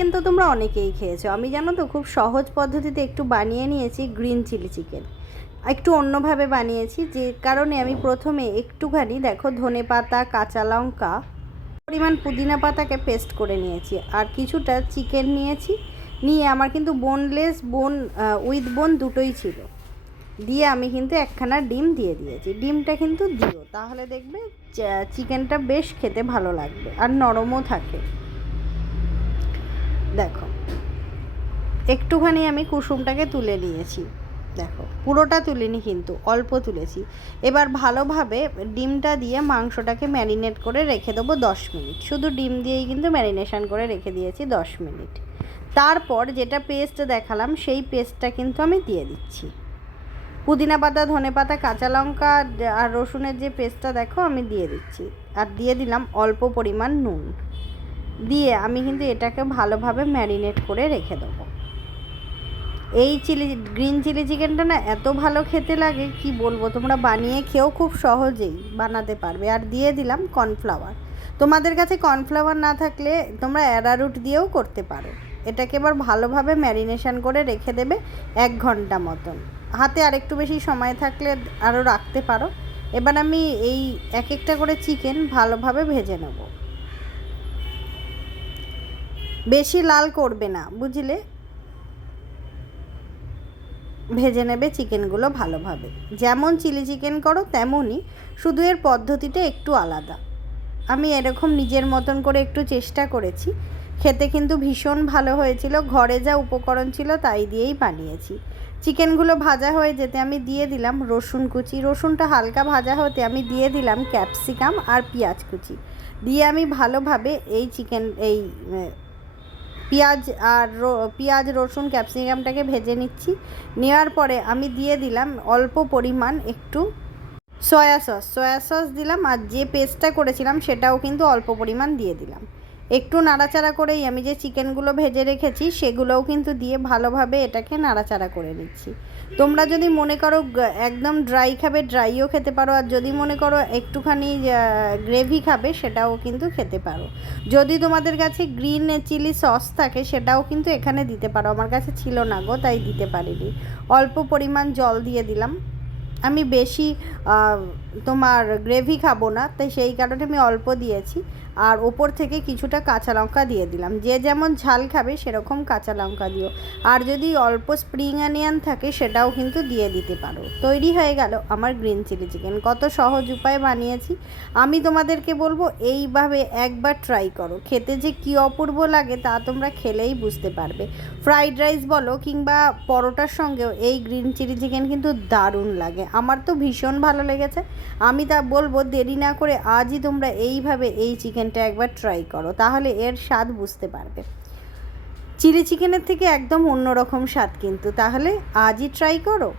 Chicken তো তোমরা অনেকেই খেয়েছো, আমি জানো তো খুব সহজ পদ্ধতিতে একটু বানিয়ে নিয়েছি গ্রিন চিলি চিকেন। একটু অন্যভাবে বানিয়েছি, যে কারণে আমি প্রথমে একটুখানি দেখো ধনে পাতা, কাঁচা লঙ্কা, পরিমাণ পুদিনা পাতাকে পেস্ট করে নিয়েছি, আর কিছুটা চিকেন নিয়েছি। নিয়ে আমার কিন্তু বোনলেস, উইথ বোন দুটোই ছিল। দিয়ে আমি কিন্তু একখানা ডিম দিয়ে দিয়েছি। ডিমটা কিন্তু দিও, তাহলে দেখবে চিকেনটা বেশ খেতে ভালো লাগবে আর নরমও থাকে। দেখো একটুখানি আমি কুসুমটাকে তুলে নিয়েছি, দেখো পুরোটা তুলিনি কিন্তু অল্প তুলেছি। এবার ভালোভাবে ডিমটা দিয়ে মাংসটাকে ম্যারিনেট করে রেখে দেবো 10 মিনিট। শুধু ডিম দিয়েই কিন্তু ম্যারিনেশন করে রেখে দিয়েছি 10 মিনিট। তারপর যেটা পেস্ট দেখালাম সেই পেস্টটা কিন্তু আমি দিয়ে দিচ্ছি। পুদিনা পাতা, ধনে পাতা, কাঁচা লঙ্কা আর রসুনের যে পেস্টটা দেখো আমি দিয়ে দিচ্ছি, আর দিয়ে দিলাম অল্প পরিমাণ নুন। দিয়ে আমি কিন্তু এটাকে ভালোভাবে ম্যারিনেট করে রেখে দেবো। এই গ্রিন চিলি চিকেনটা না এত ভালো খেতে লাগে কি বলবো, তোমরা বানিয়ে খেয়েও খুব সহজেই বানাতে পারবে। আর দিয়ে দিলাম কর্নফ্লাওয়ার। তোমাদের কাছে কর্নফ্লাওয়ার না থাকলে তোমরা অ্যারারুট দিয়েও করতে পারো। এটাকে এবার ভালোভাবে ম্যারিনেশন করে রেখে দেবে 1 ঘন্টা মতন। হাতে আরেকটু বেশি সময় থাকলে আরও রাখতে পারো। এবার আমি এই এক একটা করে চিকেন ভালোভাবে ভেজে নেব। বেশি লাল করবে না, বুঝলে, ভেজে নেবে চিকেনগুলো ভালোভাবে। যেমন চিলি চিকেন করো তেমনই, শুধু এর পদ্ধতিটা একটু আলাদা। আমি এরকম নিজের মতন করে একটু চেষ্টা করেছি, খেতে কিন্তু ভীষণ ভালো হয়েছিল। ঘরে যা উপকরণ ছিল তাই দিয়েই বানিয়েছি। চিকেনগুলো ভাজা হয়ে যেতে আমি দিয়ে দিলাম রসুন কুচি। রসুনটা হালকা ভাজা হতে আমি দিয়ে দিলাম ক্যাপসিকাম আর পেঁয়াজ কুচি। দিয়ে আমি ভালোভাবে এই পেঁয়াজ রসুন ক্যাপসিকামটাকে ভেজে নিচ্ছি। নেওয়ার পরে আমি দিয়ে দিলাম অল্প পরিমাণ একটু সয়া সস দিলাম, আর যে পেস্টটা করেছিলাম সেটাও কিন্তু অল্প পরিমাণ দিয়ে দিলাম। একটু নাড়াচাড়া করেই আমি যে চিকেনগুলো ভেজে রেখেছি সেগুলোও কিন্তু দিয়ে ভালোভাবে এটাকে নাড়াচাড়া করে নিচ্ছি। তোমরা যদি মনে করো একদম ড্রাই খাবে, ড্রাইও খেতে পারো, আর যদি মনে করো একটুখানি গ্রেভি খাবে সেটাও কিন্তু খেতে পারো। যদি তোমাদের কাছে গ্রিন চিলি সস থাকে সেটাও কিন্তু এখানে দিতে পারো। আমার কাছে ছিল না গো, তাই দিতে পারিনি। অল্প পরিমাণ জল দিয়ে দিলাম। আমি বেশি তোমার গ্রেভি খাবো না, তাই সেই কারণে আমি অল্প দিয়েছি। আর ওপর থেকে কিছুটা কাঁচা লঙ্কা দিয়ে দিলাম। যে যেমন ঝাল খাবে সেরকম কাঁচা লঙ্কা দিও। আর যদি অল্প স্প্রিং অনিয়ন থাকে সেটাও কিন্তু দিয়ে দিতে পারো। তৈরি হয়ে গেল আমার গ্রিন চিলি চিকেন। কত সহজ উপায়ে বানিয়েছি। আমি তোমাদেরকে বলবো এইভাবে একবার ট্রাই করো, খেতে যে কী অপূর্ব লাগে তা তোমরা খেলেই বুঝতে পারবে। ফ্রাইড রাইস বলো কিংবা পরোটার সঙ্গেও এই গ্রিন চিলি চিকেন কিন্তু দারুণ লাগে। আমার তো ভীষণ ভালো লেগেছে। আমি তা বলবো দেরি না করে আজই তোমরা এইভাবে এই চিকেনটা একবার ট্রাই করো, তাহলে এর স্বাদ বুঝতে পারবে। চিলি চিকেনের থেকে একদম অন্যরকম স্বাদ কিন্তু। তাহলে আজই ট্রাই করো।